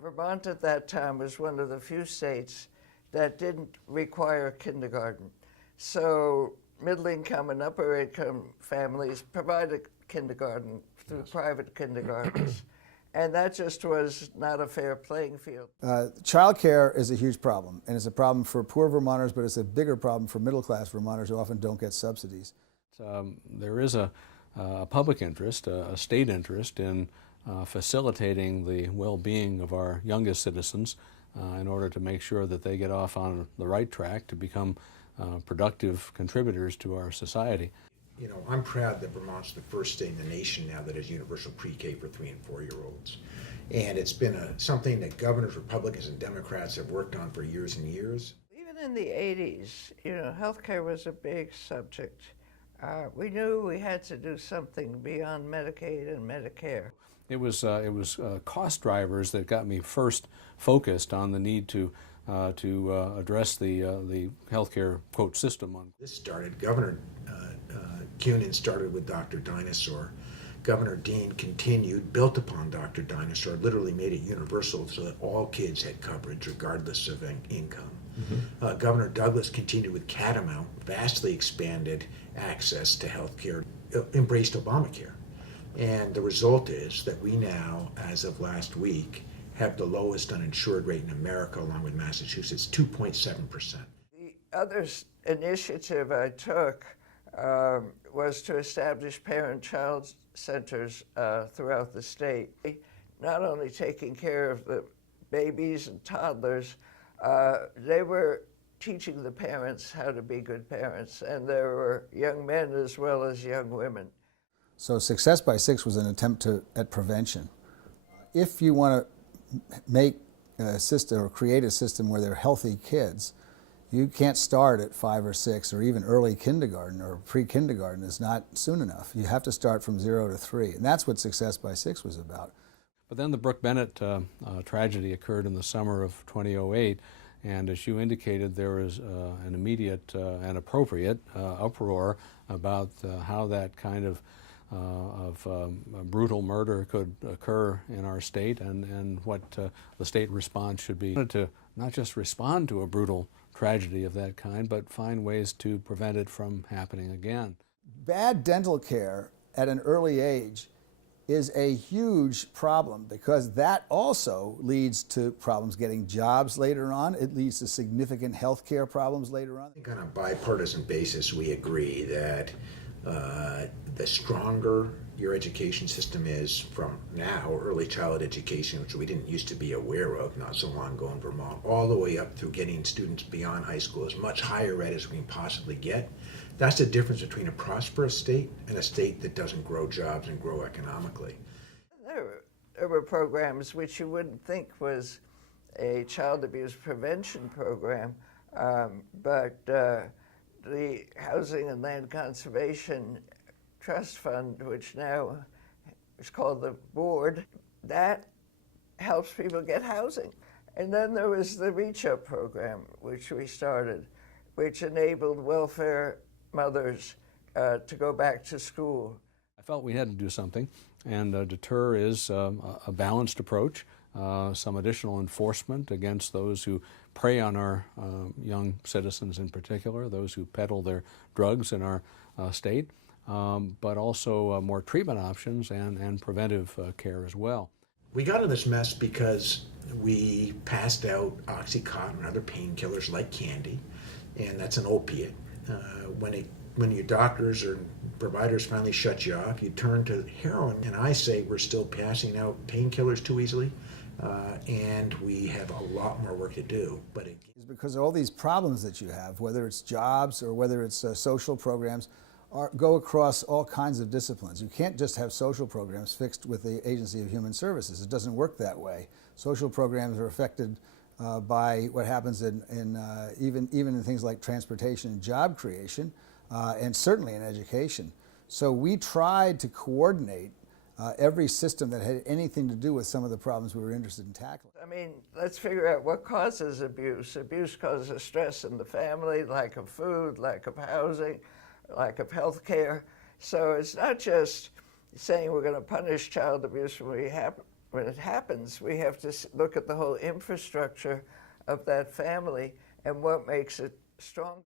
Vermont at that time was one of the few states that didn't require kindergarten. So middle-income and upper-income families provided kindergarten through private kindergartens. And that just was not a fair playing field. Child care is a huge problem, and it's a problem for poor Vermonters, but it's a bigger problem for middle-class Vermonters who often don't get subsidies. There is a public interest, a state interest in facilitating the well-being of our youngest citizens in order to make sure that they get off on the right track to become productive contributors to our society. You know, I'm proud that Vermont's the first state in the nation now that has universal pre-K for 3- and 4-year-olds. And it's been something that governors, Republicans, and Democrats have worked on for years and years. Even in the 80s, you know, healthcare was a big subject. We knew we had to do something beyond Medicaid and Medicare. It was cost drivers that got me first focused on the need to address the healthcare quote system. This started, Governor Cunin started with Dr. Dinosaur. Gov.Dean continued, built upon Dr. Dinosaur, literally made it universal so that all kids had coverage regardless of income. Mm-hmm. Governor Douglas continued with Catamount, vastly expanded access to health care, embraced Obamacare. And the result is that we now, as of last week, have the lowest uninsured rate in America, along with Massachusetts, 2.7%. The other initiative I took was to establish parent-child centers throughout the state, not only taking care of the babies and toddlers, they were teaching the parents how to be good parents, and there were young men as well as young women. So Success by 6 was an attempt at prevention. If you want to make a system or create a system where there are healthy kids, you can't start at 5 or 6 or even early kindergarten or pre-kindergarten is not soon enough. You have to start from 0 to 3, and that's what Success by 6 was about. But then the Brooke Bennett tragedy occurred in the summer of 2008, and as you indicated, there was an immediate and appropriate uproar about how that kind of brutal murder could occur in our state, and what the state response should be. To not just respond to a brutal tragedy of that kind, but find ways to prevent it from happening again. Bad dental care at an early age is a huge problem because that also leads to problems getting jobs later on. It leads to significant health care problems later on. I think on a bipartisan basis, we agree that the stronger your education system is from now, early childhood education, which we didn't used to be aware of not so long ago in Vermont, all the way up through getting students beyond high school, as much higher ed as we can possibly get. That's the difference between a prosperous state and a state that doesn't grow jobs and grow economically. There were programs which you wouldn't think was a child abuse prevention program, but the Housing and Land Conservation Trust Fund, which now is called the Board, that helps people get housing. And then there was the Reach Up program, which we started, which enabled welfare mothers to go back to school. I felt we had to do something, and deter is a balanced approach, some additional enforcement against those who prey on our young citizens in particular, those who peddle their drugs in our state, but also more treatment options and preventive care as well. We got in this mess because we passed out Oxycontin and other painkillers like candy, and that's an opiate. When your doctors or providers finally shut you off, you turn to heroin, and I say we're still passing out painkillers too easily, and we have a lot more work to do. But it's because all these problems that you have, whether it's jobs or whether it's social programs, go across all kinds of disciplines. You can't just have social programs fixed with the Agency of Human Services. It doesn't work that way. Social programs are affected by what happens even in things like transportation and job creation, and certainly in education. So we tried to coordinate every system that had anything to do with some of the problems we were interested in tackling. I mean, let's figure out what causes abuse. Abuse causes stress in the family, lack of food, lack of housing, lack of health care. So it's not just saying we're going to punish child abuse when when it happens, we have to look at the whole infrastructure of that family and what makes it strong.